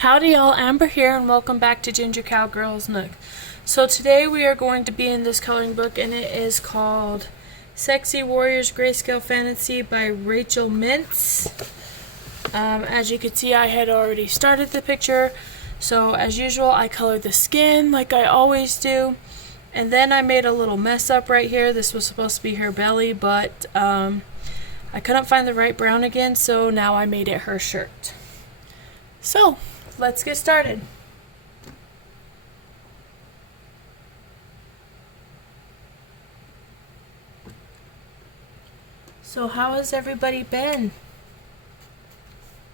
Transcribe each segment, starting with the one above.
Howdy y'all, Amber here and welcome back to Ginger Cowgirl's Nook. So today we are going to be in this coloring book and it is called Sexy Warriors Grayscale Fantasy by Rachel Mintz. As you can see, I had already started the picture, so as usual I colored the skin like I always do, and then I made a little mess up right here. This was supposed to be her belly, but I couldn't find the right brown again, so now I made it her shirt. So let's get started. So how has everybody been?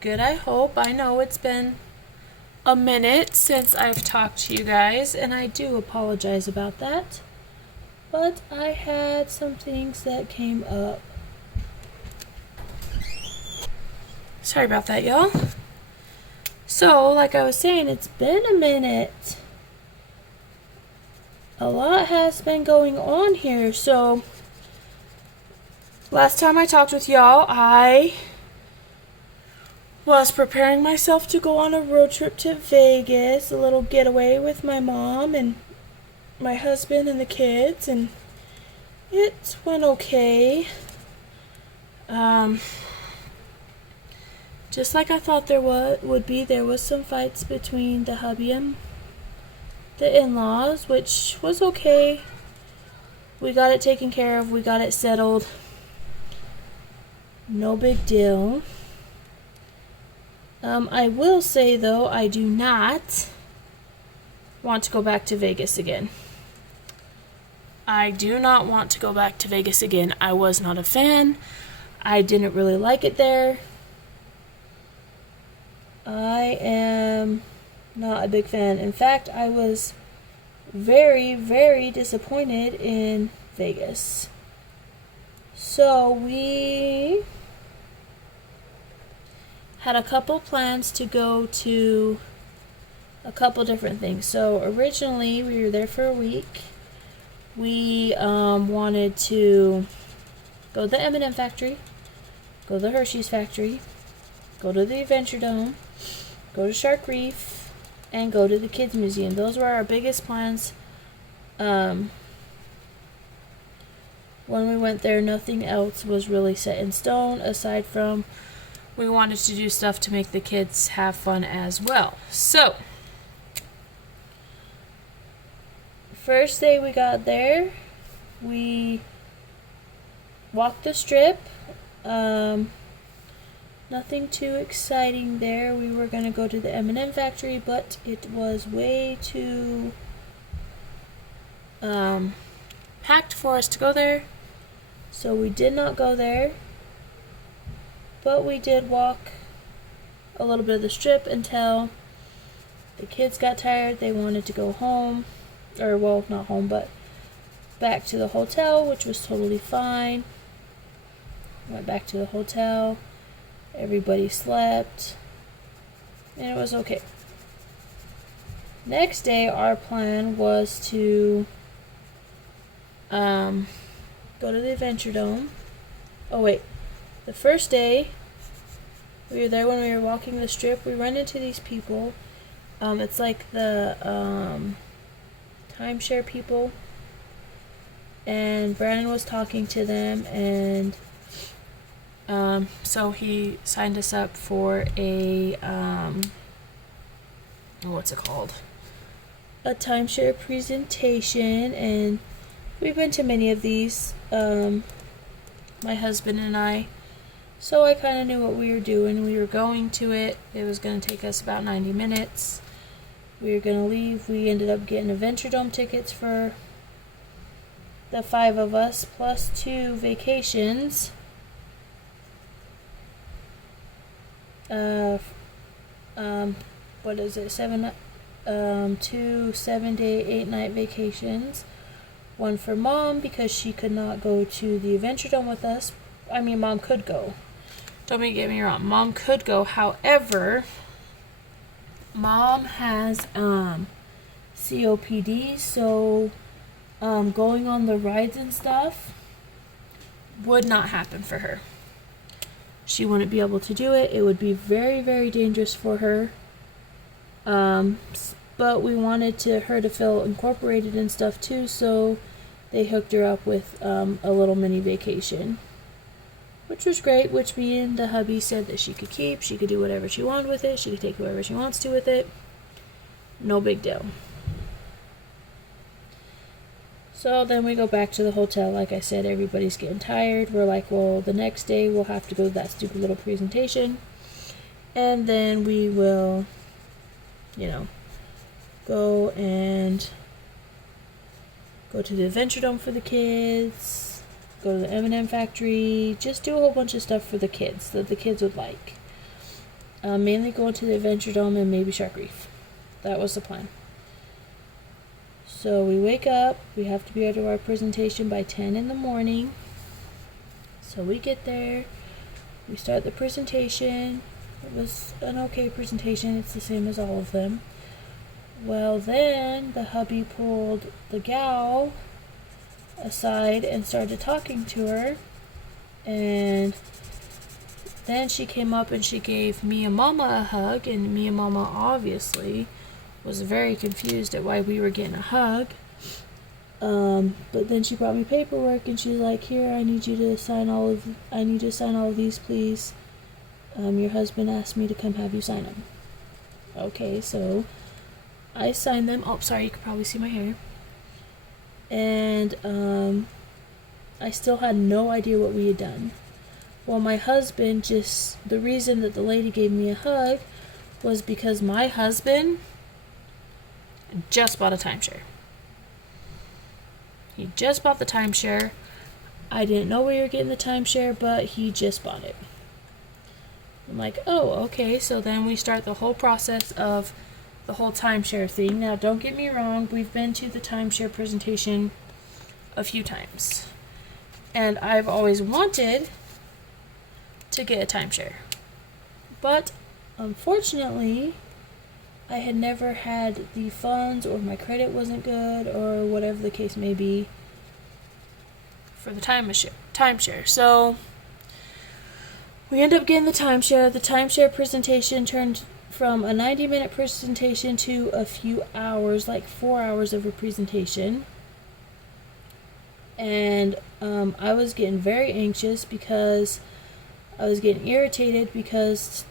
Good, I hope. I know it's been a minute since I've talked to you guys, and I do apologize about that. But I had some things that came up. Sorry about that, y'all. So, like I was saying, it's been a minute. A lot has been going on here. So, last time I talked with y'all, I was preparing myself to go on a road trip to Vegas, a little getaway with my mom and my husband and the kids, and it went okay. Just like I thought there would be, there was some fights between the hubby and the in-laws, which was okay. We got it taken care of. We got it settled. No big deal. I will say, though, I do not want to go back to Vegas again. I do not want to go back to Vegas again. I was not a fan. I didn't really like it there. I am not a big fan. In fact, I was very, very disappointed in Vegas. So we had a couple plans to go to a couple different things. So originally we were there for a week. We wanted to go to the M&M factory, go to the Hershey's factory, go to the Adventure Dome, go to Shark Reef, and go to the Kids Museum. Those were our biggest plans. When we went there, nothing else was really set in stone, aside from we wanted to do stuff to make the kids have fun as well. So, first day we got there, we walked the strip. Nothing too exciting there. We were going to go to the M&M factory, but it was way too packed for us to go there. So we did not go there. But we did walk a little bit of the strip until the kids got tired. They wanted to go home. Or, well, not home, but back to the hotel, which was totally fine. Went back to the hotel. Everybody slept, and it was okay. Next day, our plan was to go to the Adventure Dome. Oh wait, the first day we were there, when we were walking the strip, we ran into these people. It's like the timeshare people, and Brandon was talking to them, and so he signed us up for a, what's it called? A timeshare presentation, and we've been to many of these, my husband and I, so I kind of knew what we were doing. We were going to it. It was going to take us about 90 minutes. We were going to leave. We ended up getting Adventure Dome tickets for the 5 of us, plus 2 vacations. What is it? 2 7-day, 8-night vacations. One for Mom, because she could not go to the Adventure Dome with us. I mean, Mom could go. Don't get me wrong. Mom could go. However, Mom has COPD, so going on the rides and stuff would not happen for her. She wouldn't be able to do it. It would be very, very dangerous for her. But we wanted her to feel incorporated and stuff too, so they hooked her up with a little mini vacation, which was great, which me and the hubby said that she could keep. She could do whatever she wanted with it. She could take whoever she wants to with it. No big deal. So then we go back to the hotel. Like I said, everybody's getting tired. We're like, well, the next day we'll have to go to that stupid little presentation. And then we will, go to the Adventure Dome for the kids, go to the M&M factory, just do a whole bunch of stuff for the kids that the kids would like. Mainly going to the Adventure Dome and maybe Shark Reef. That was the plan. So we wake up, we have to be at our presentation by 10 in the morning. So we get there, we start the presentation. It was an okay presentation, it's the same as all of them. Well, then the hubby pulled the gal aside and started talking to her, and then she came up and she gave me and Mama a hug, and me and Mama obviously was very confused at why we were getting a hug. But then she brought me paperwork and she's like, here, I need you to sign all of these, please. Your husband asked me to come have you sign them. Okay, so I signed them. Oh, sorry, you can probably see my hair. And I still had no idea what we had done. Well, my husband the reason that the lady gave me a hug was because my husband just bought a timeshare. He just bought the timeshare. I didn't know we were getting the timeshare, but he just bought it. I'm like, oh, okay, so then we start the whole process of the whole timeshare thing. Now, don't get me wrong, we've been to the timeshare presentation a few times. And I've always wanted to get a timeshare. But, unfortunately, I had never had the funds, or my credit wasn't good, or whatever the case may be, for the timeshare. So we end up getting the timeshare. The timeshare presentation turned from a 90-minute presentation to a few hours, like 4 hours of a presentation. And I was getting very anxious because I was getting irritated because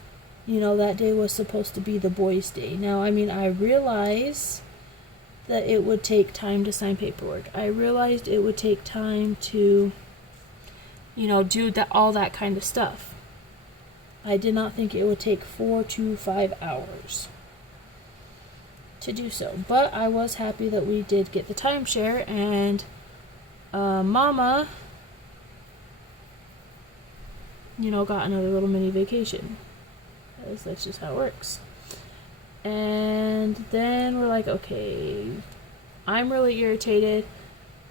that day was supposed to be the boys' day. Now, I realize that it would take time to sign paperwork. I realized it would take time to, do all that kind of stuff. I did not think it would take 4 to 5 hours to do so. But I was happy that we did get the timeshare, and Mama, got another little mini vacation. That's just how it works. And then we're like, okay, I'm really irritated.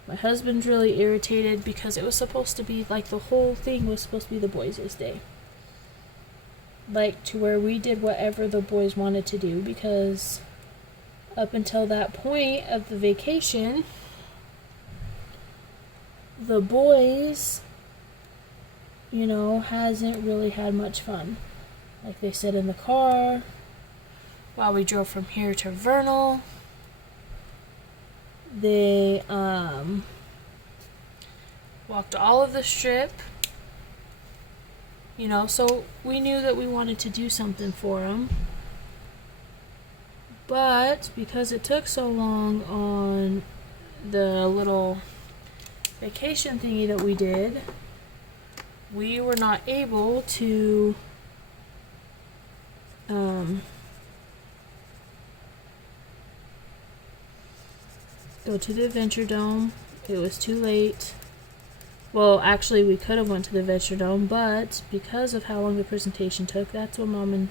My husband's really irritated because it was supposed to be like the whole thing was supposed to be the boys' day. Like, to where we did whatever the boys wanted to do, because up until that point of the vacation, the boys, hasn't really had much fun. Like, they sit in the car while we drove from here to Vernal. They walked all of the strip. So we knew that we wanted to do something for them. But because it took so long on the little vacation thingy that we did, we were not able to go to the Adventure Dome. It was too late. Well, actually, we could have went to the Adventure Dome, but because of how long the presentation took, that's when Mom and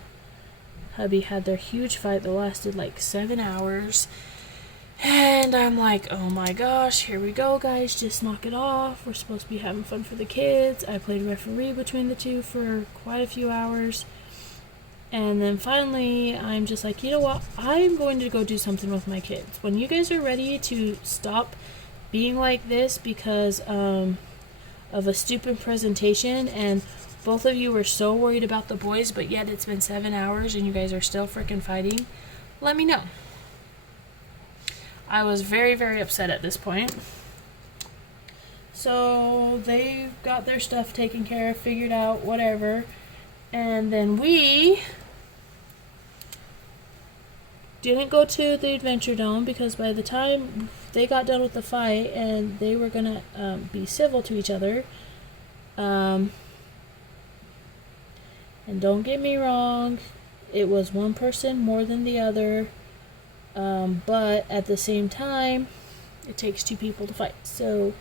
hubby had their huge fight that lasted like 7 hours. And I'm like, oh my gosh, here we go, guys, just knock it off. We're supposed to be having fun for the kids. I played referee between the two for quite a few hours. And then finally, I'm just like, you know what? I'm going to go do something with my kids. When you guys are ready to stop being like this because of a stupid presentation, and both of you were so worried about the boys, but yet it's been 7 hours and you guys are still freaking fighting, let me know. I was very, very upset at this point. So they got their stuff taken care of, figured out, whatever. And then we didn't go to the Adventure Dome because by the time they got done with the fight and they were going to be civil to each other, and don't get me wrong, it was one person more than the other, but at the same time, it takes two people to fight. So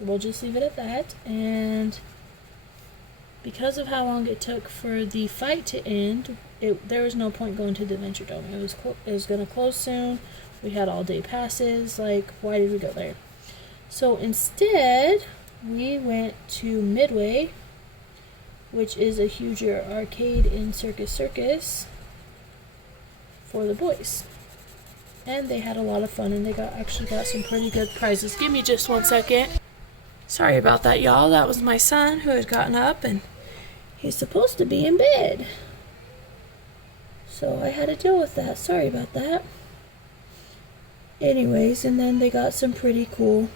we'll just leave it at that. And because of how long it took for the fight to end, there was no point going to the Adventure Dome. It was going to close soon. We had all day passes. Like, why did we go there? So instead, we went to Midway, which is a huger arcade in Circus for the boys. And they had a lot of fun, and they actually got some pretty good prizes. Give me just 1 second. Sorry about that, y'all. That was my son who had gotten up, and he's supposed to be in bed. So I had to deal with that. Sorry about that. Anyways, and then they got some pretty cool,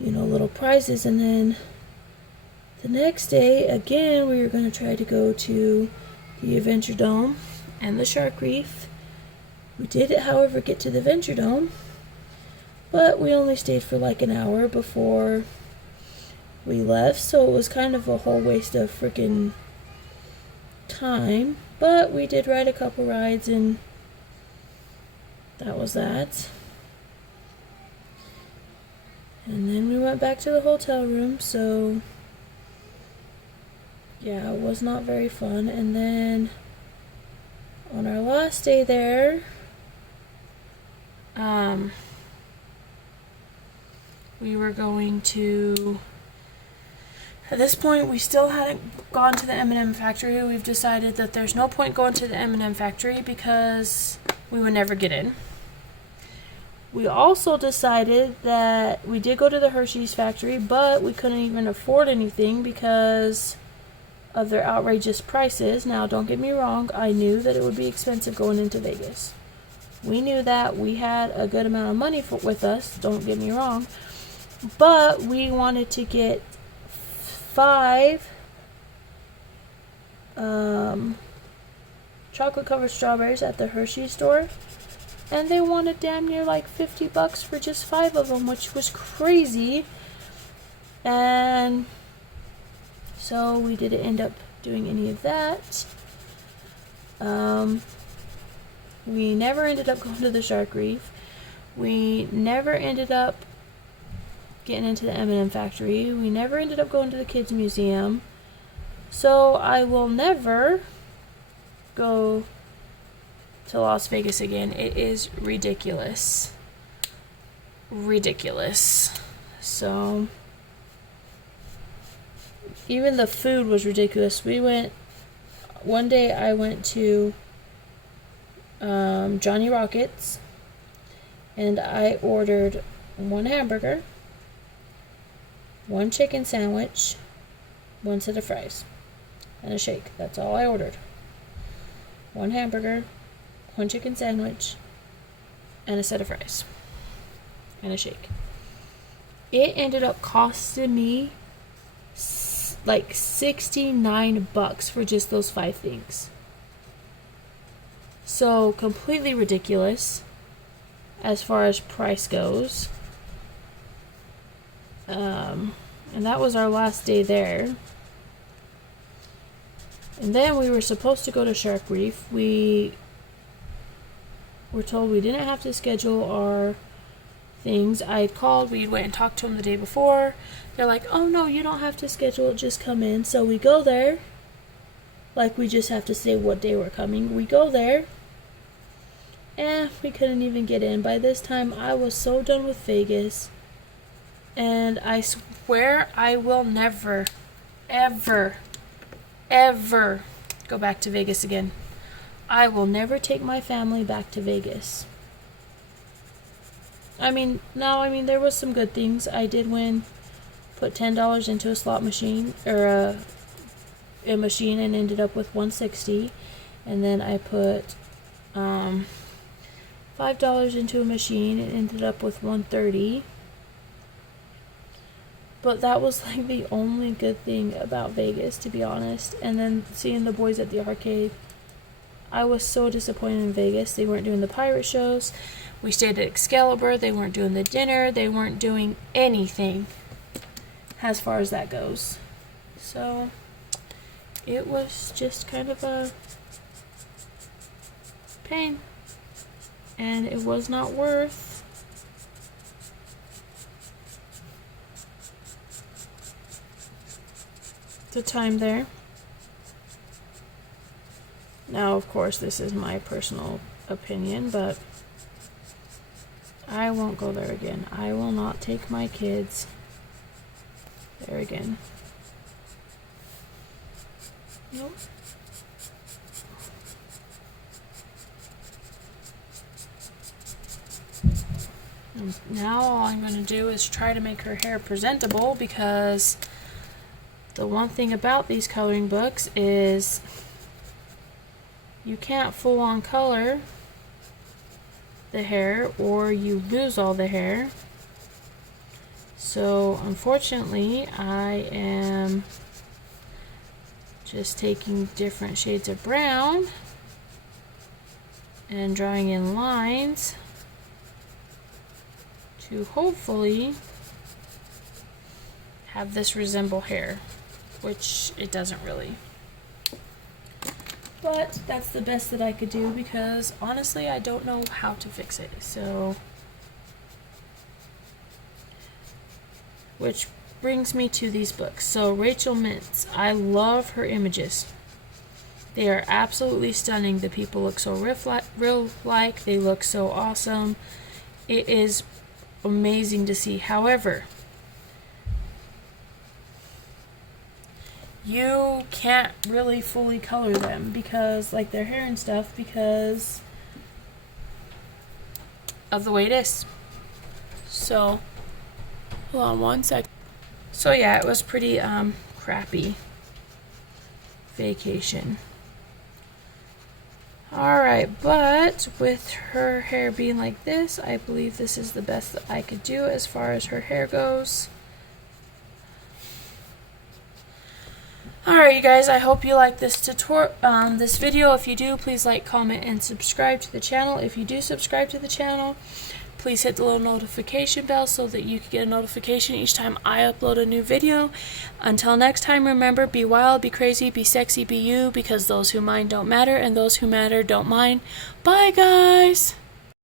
little prizes. And then the next day, again, we were going to try to go to the Adventure Dome and the Shark Reef. We did, however, get to the Adventure Dome, but we only stayed for like an hour before we left, so it was kind of a whole waste of freaking time. But we did ride a couple rides, and that was that. And then we went back to the hotel room, so yeah, it was not very fun. And then on our last day there, we were going to, at this point, we still hadn't gone to the M&M factory. We've decided that there's no point going to the M&M factory because we would never get in. We also decided that we did go to the Hershey's factory, but we couldn't even afford anything because of their outrageous prices. Now, don't get me wrong, I knew that it would be expensive going into Vegas. We knew that. We had a good amount of money with us, don't get me wrong, but we wanted to get 5 chocolate covered strawberries at the Hershey store, and they wanted damn near like $50 for just 5 of them, which was crazy. And so we didn't end up doing any of that. We never ended up going to the Shark Reef. We never ended up getting into the M&M factory. We never ended up going to the Kids Museum. So I will never go to Las Vegas again. It is ridiculous. Ridiculous. So even the food was ridiculous. One day I went to Johnny Rockets, and I ordered 1 hamburger, 1 chicken sandwich, 1 set of fries, and a shake. That's all I ordered. 1 hamburger, 1 chicken sandwich, and a set of fries, and a shake. It ended up costing me like $69 for just those 5 things. So completely ridiculous as far as price goes. And that was our last day there. And then we were supposed to go to Shark Reef. We were told we didn't have to schedule our things. I had called, we went and talked to them the day before. They're like, oh no, you don't have to schedule it, just come in. So we go there. Like, we just have to say what day we're coming. We go there. We couldn't even get in. By this time, I was so done with Vegas. And I swear I will never, ever, ever go back to Vegas again. I will never take my family back to Vegas. There was some good things. I did put $10 into a slot machine, or a machine, and ended up with $160. and then I put $5 into a machine and ended up with $130. But that was like the only good thing about Vegas, to be honest. And then seeing the boys at the arcade, I was so disappointed in Vegas. They weren't doing the pirate shows. We stayed at Excalibur. They weren't doing the dinner. They weren't doing anything as far as that goes. So it was just kind of a pain. And it was not worth the time there. Now, of course, this is my personal opinion, but I won't go there again. I will not take my kids there again. Nope. And now all I'm going to do is try to make her hair presentable, because the one thing about these coloring books is you can't full on color the hair or you lose all the hair. So unfortunately I am just taking different shades of brown and drawing in lines to hopefully have this resemble hair, which it doesn't really. But that's the best that I could do, because honestly I don't know how to fix it. So, which brings me to these books. So Rachel Mintz, I love her images. They are absolutely stunning. The people look so real-like. They look so awesome. It is amazing to see. However, you can't really fully color them, because like their hair and stuff, because of the way it is. So hold on one sec. So yeah, it was pretty crappy vacation. Alright, but with her hair being like this, I believe this is the best that I could do as far as her hair goes. Alright, you guys, I hope you like this this video. If you do, please like, comment, and subscribe to the channel. If you do subscribe to the channel, please hit the little notification bell so that you can get a notification each time I upload a new video. Until next time, remember, be wild, be crazy, be sexy, be you, because those who mind don't matter, and those who matter don't mind. Bye, guys!